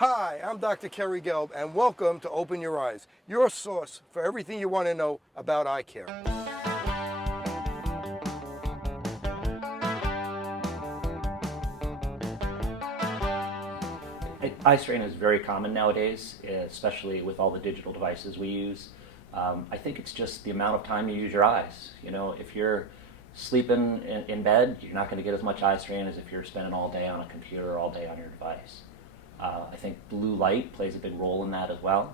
Hi, I'm Dr. Kerry Gelb, and welcome to Open Your Eyes, your source for everything you want to know about eye care. Eye strain is very common nowadays, especially with all the digital devices we use. I think it's just the amount of time you use your eyes. You know, if you're sleeping in bed, you're not going to get as much eye strain as if you're spending all day on a computer or all day on your device. I think blue light plays a big role in that as well.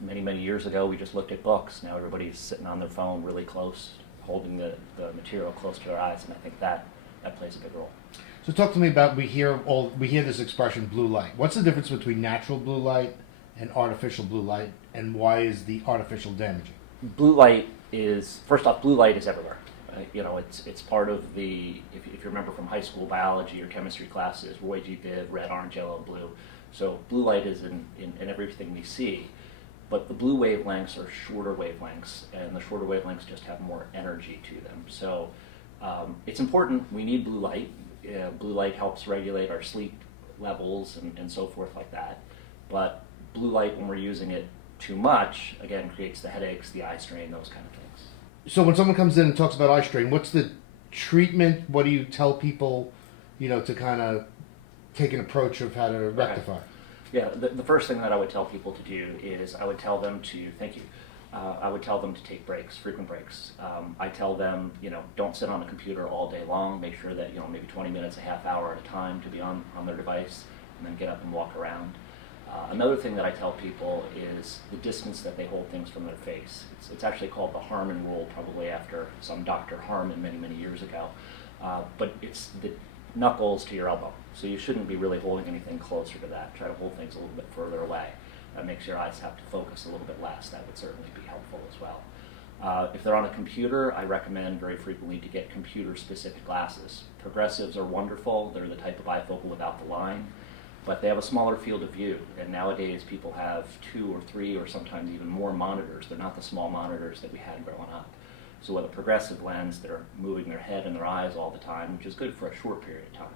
Many years ago, we just looked at books. Now everybody's sitting on their phone really close, holding the material close to their eyes, and I think that plays a big role. So talk to me about we hear this expression blue light. What's the difference between natural blue light and artificial blue light, and why is the artificial damaging? Blue light is, first off, blue light is everywhere. It's part of the, if you remember from high school biology or chemistry classes, Roy G. Biv, red, orange, yellow, blue. So blue light is in everything we see, but the blue wavelengths are shorter wavelengths, and the shorter wavelengths just have more energy to them. So it's important, we need blue light. Blue light helps regulate our sleep levels and so forth like that. But blue light, when we're using it too much, again, creates the headaches, the eye strain, those kind of things. So when someone comes in and talks about eye strain, what's the treatment? What do you tell people, to kind of take an approach of how to rectify? Yeah, the first thing that I would tell people to do is I would tell them to, thank you, I would tell them to take breaks, frequent breaks. I tell them, don't sit on a computer all day long. Make sure that, maybe 20 minutes, a half hour at a time to be on their device, and then get up and walk around. Another thing that I tell people is the distance that they hold things from their face. It's actually called the Harmon rule, probably after some Dr. Harmon many years ago. But it's the knuckles to your elbow. So you shouldn't be really holding anything closer to that. Try to hold things a little bit further away. That makes your eyes have to focus a little bit less. That would certainly be helpful as well. If they're on a computer, I recommend very frequently to get computer-specific glasses. Progressives are wonderful. They're the type of bifocal without the line, but they have a smaller field of view. And nowadays, people have 2 or 3 or sometimes even more monitors. They're not the small monitors that we had growing up. So with a progressive lens, they're moving their head and their eyes all the time, which is good for a short period of time,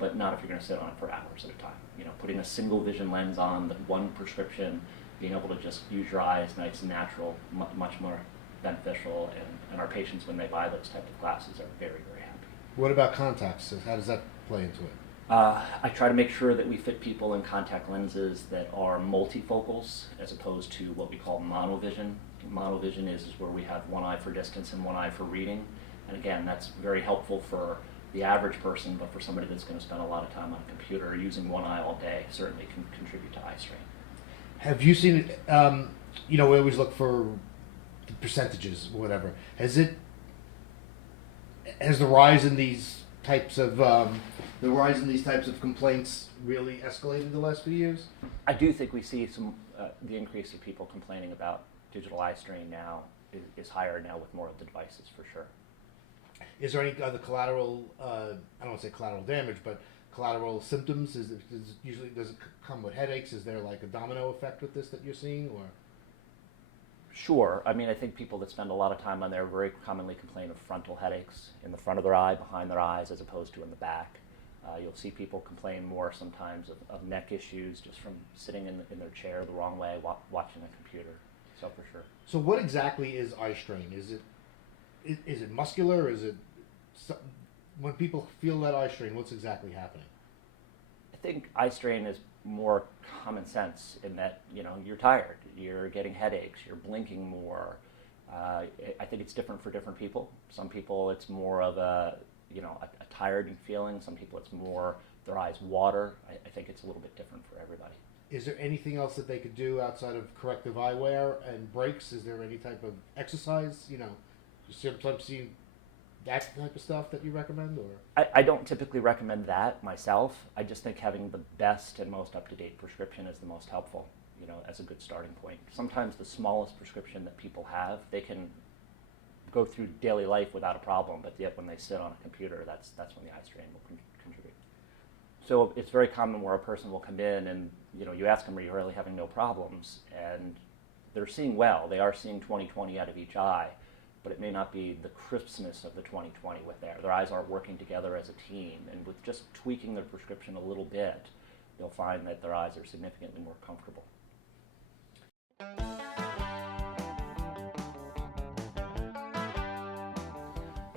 but not if you're going to sit on it for hours at a time. Putting a single vision lens on, the one prescription, being able to just use your eyes, nice and natural, much more beneficial, and our patients, when they buy those type of glasses, are very happy. What about contacts? How does that play into it? I try to make sure that we fit people in contact lenses that are multifocals as opposed to what we call monovision. Monovision is where we have one eye for distance and one eye for reading. And again, that's very helpful for the average person, but for somebody that's going to spend a lot of time on a computer, using one eye all day certainly can contribute to eye strain. Have you seen it? We always look for the percentages, whatever. Has the rise in these types of complaints really escalated the last few years? I do think we see the increase of people complaining about digital eye strain now is higher now with more of the devices, for sure. Is there any other collateral, I don't want to say collateral damage, but collateral symptoms? Does it come with headaches? Is there like a domino effect with this that you're seeing, or? Sure. I mean, I think people that spend a lot of time on there very commonly complain of frontal headaches in the front of their eye, behind their eyes, as opposed to in the back. You'll see people complain more sometimes of neck issues just from sitting in their chair the wrong way, watching a computer. So for sure. So what exactly is eye strain? Is it muscular? Is it when people feel that eye strain? What's exactly happening? I think eye strain is more common sense in that you're tired, you're getting headaches, you're blinking more. I think it's different for different people. Some people it's more of a tired feeling. Some people it's more their eyes water. I think it's a little bit different for everybody. Is there anything else that they could do outside of corrective eyewear and breaks? Is there any type of exercise? You sometimes see that type of stuff that you recommend, or? I don't typically recommend that myself. I just think having the best and most up-to-date prescription is the most helpful, as a good starting point. Sometimes the smallest prescription that people have, they can go through daily life without a problem, but yet when they sit on a computer, that's when the eye strain will contribute. So it's very common where a person will come in and you ask them, are you really having no problems? And they're seeing well. They are seeing 20/20 out of each eye, but it may not be the crispness of the 20/20 with their eyes aren't working together as a team. And with just tweaking their prescription a little bit, they'll find that their eyes are significantly more comfortable.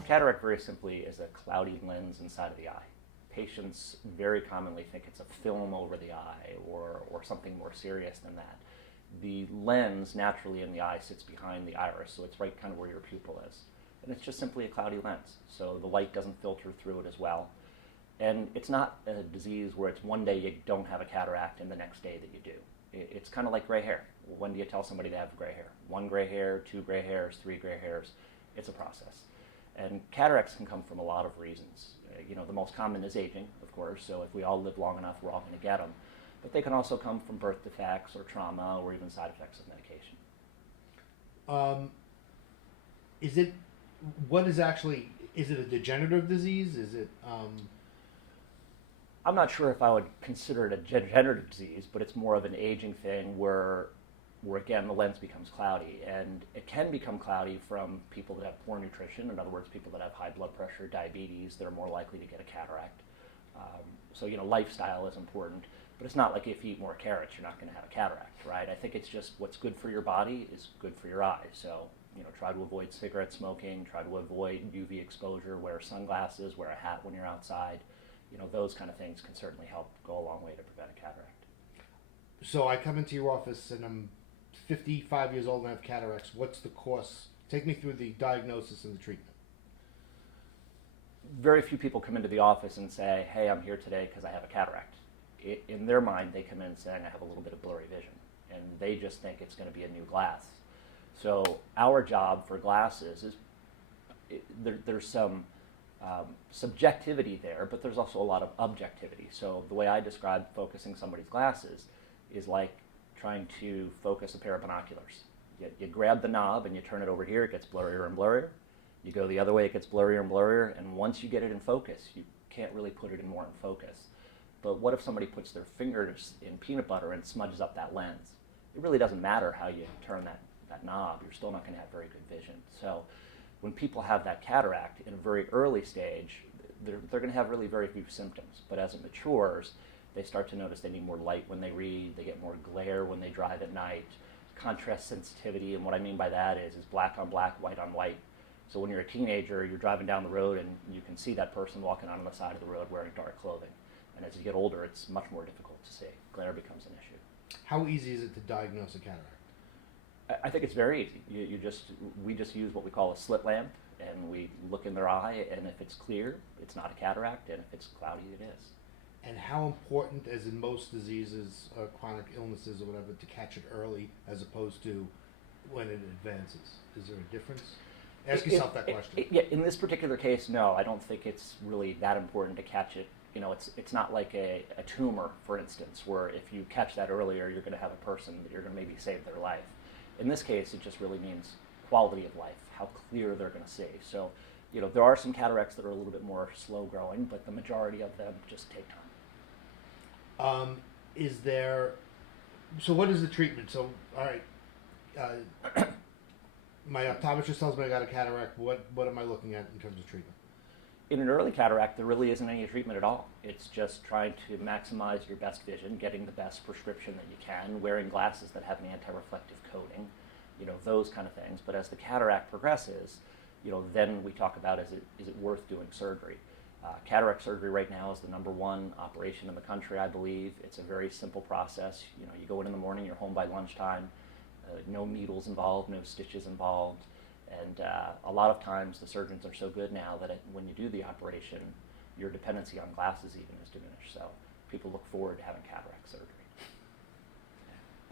Cataract, very simply, is a cloudy lens inside of the eye. Patients very commonly think it's a film over the eye or something more serious than that. The lens naturally in the eye sits behind the iris, so it's right kind of where your pupil is. And it's just simply a cloudy lens, so the light doesn't filter through it as well. And it's not a disease where it's one day you don't have a cataract and the next day that you do. It's kind of like gray hair. When do you tell somebody they have gray hair? 1 gray hair, 2 gray hairs, 3 gray hairs. It's a process. And cataracts can come from a lot of reasons. The most common is aging, of course, so if we all live long enough, we're all going to get them. But they can also come from birth defects or trauma or even side effects of medication. Is it a degenerative disease? Is it, I'm not sure if I would consider it a degenerative disease, but it's more of an aging thing where again, the lens becomes cloudy. And it can become cloudy from people that have poor nutrition. In other words, people that have high blood pressure, diabetes, they're more likely to get a cataract. So, lifestyle is important. But it's not like if you eat more carrots, you're not going to have a cataract, right? I think it's just what's good for your body is good for your eyes. So, try to avoid cigarette smoking, try to avoid UV exposure, wear sunglasses, wear a hat when you're outside. Those kind of things can certainly help go a long way to prevent a cataract. So I come into your office and I'm 55 years old and I have cataracts. What's the course? Take me through the diagnosis and the treatment. Very few people come into the office and say, hey, I'm here today because I have a cataract. In their mind, they come in saying, I have a little bit of blurry vision. And they just think it's going to be a new glass. So our job for glasses is, there's some subjectivity there, but there's also a lot of objectivity. So the way I describe focusing somebody's glasses is like trying to focus a pair of binoculars. You grab the knob and you turn it over here, it gets blurrier and blurrier. You go the other way, it gets blurrier and blurrier, and once you get it in focus, you can't really put it in more in focus. But what if somebody puts their fingers in peanut butter and smudges up that lens? It really doesn't matter how you turn that knob, you're still not going to have very good vision. So when people have that cataract in a very early stage, they're going to have really very few symptoms. But as it matures, they start to notice they need more light when they read, they get more glare when they drive at night, contrast sensitivity, and what I mean by that is black on black, white on white. So when you're a teenager, you're driving down the road and you can see that person walking on the side of the road wearing dark clothing. And as you get older, it's much more difficult to see. Glare becomes an issue. How easy is it to diagnose a cataract? I think it's very easy. We just use what we call a slit lamp, and we look in their eye, and if it's clear, it's not a cataract, and if it's cloudy, it is. And how important, as in most diseases, chronic illnesses or whatever, to catch it early as opposed to when it advances? Is there a difference? Ask yourself that question. Yeah, in this particular case, no. I don't think it's really that important to catch it. It's not like a tumor, for instance, where if you catch that earlier, you're going to have a person that you're going to maybe save their life. In this case, it just really means quality of life, how clear they're going to see. So, there are some cataracts that are a little bit more slow growing, but the majority of them just take time. So what is the treatment? So, all right, my optometrist tells me I got a cataract. What am I looking at in terms of treatment? In an early cataract, there really isn't any treatment at all. It's just trying to maximize your best vision, getting the best prescription that you can, wearing glasses that have an anti-reflective coating, those kind of things. But as the cataract progresses, then we talk about is it worth doing surgery? Cataract surgery right now is the #1 operation in the country, I believe. It's a very simple process. You go in the morning, you're home by lunchtime, no needles involved, no stitches involved. And a lot of times the surgeons are so good now that when you do the operation, your dependency on glasses even is diminished. So people look forward to having cataract surgery.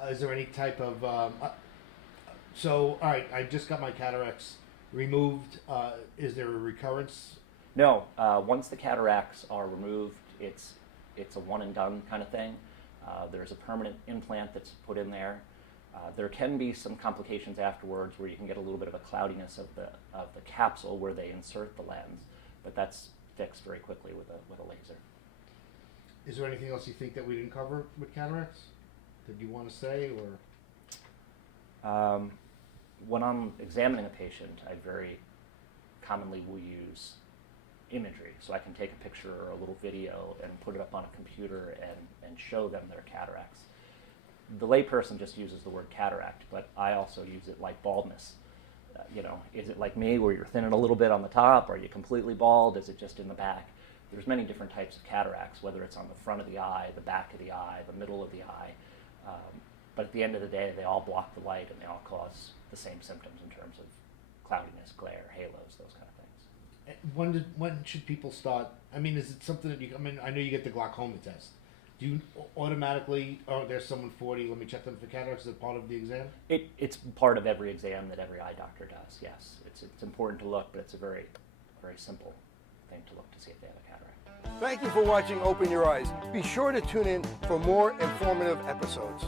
Is there any type of... all right, I just got my cataracts removed. Is there a recurrence? No. Once the cataracts are removed, it's a one and done kind of thing. There's a permanent implant that's put in there. There can be some complications afterwards where you can get a little bit of a cloudiness of the capsule where they insert the lens, but that's fixed very quickly with a laser. Is there anything else you think that we didn't cover with cataracts that you want to say, or? When I'm examining a patient, I very commonly will use imagery. So I can take a picture or a little video and put it up on a computer and show them their cataracts. The layperson just uses the word cataract, but I also use it like baldness. Is it like me where you're thinning a little bit on the top? Are you completely bald? Is it just in the back? There's many different types of cataracts, whether it's on the front of the eye, the back of the eye, the middle of the eye. But at the end of the day, they all block the light and they all cause the same symptoms in terms of cloudiness, glare, halos, those kind of things. When should people start? I mean, is it something that I know you get the glaucoma test. Do you automatically, there's someone 40, let me check them for cataracts? Is it part of the exam? It's part of every exam that every eye doctor does, yes. It's important to look, but it's a very, very simple thing to look to see if they have a cataract. Thank you for watching Open Your Eyes. Be sure to tune in for more informative episodes.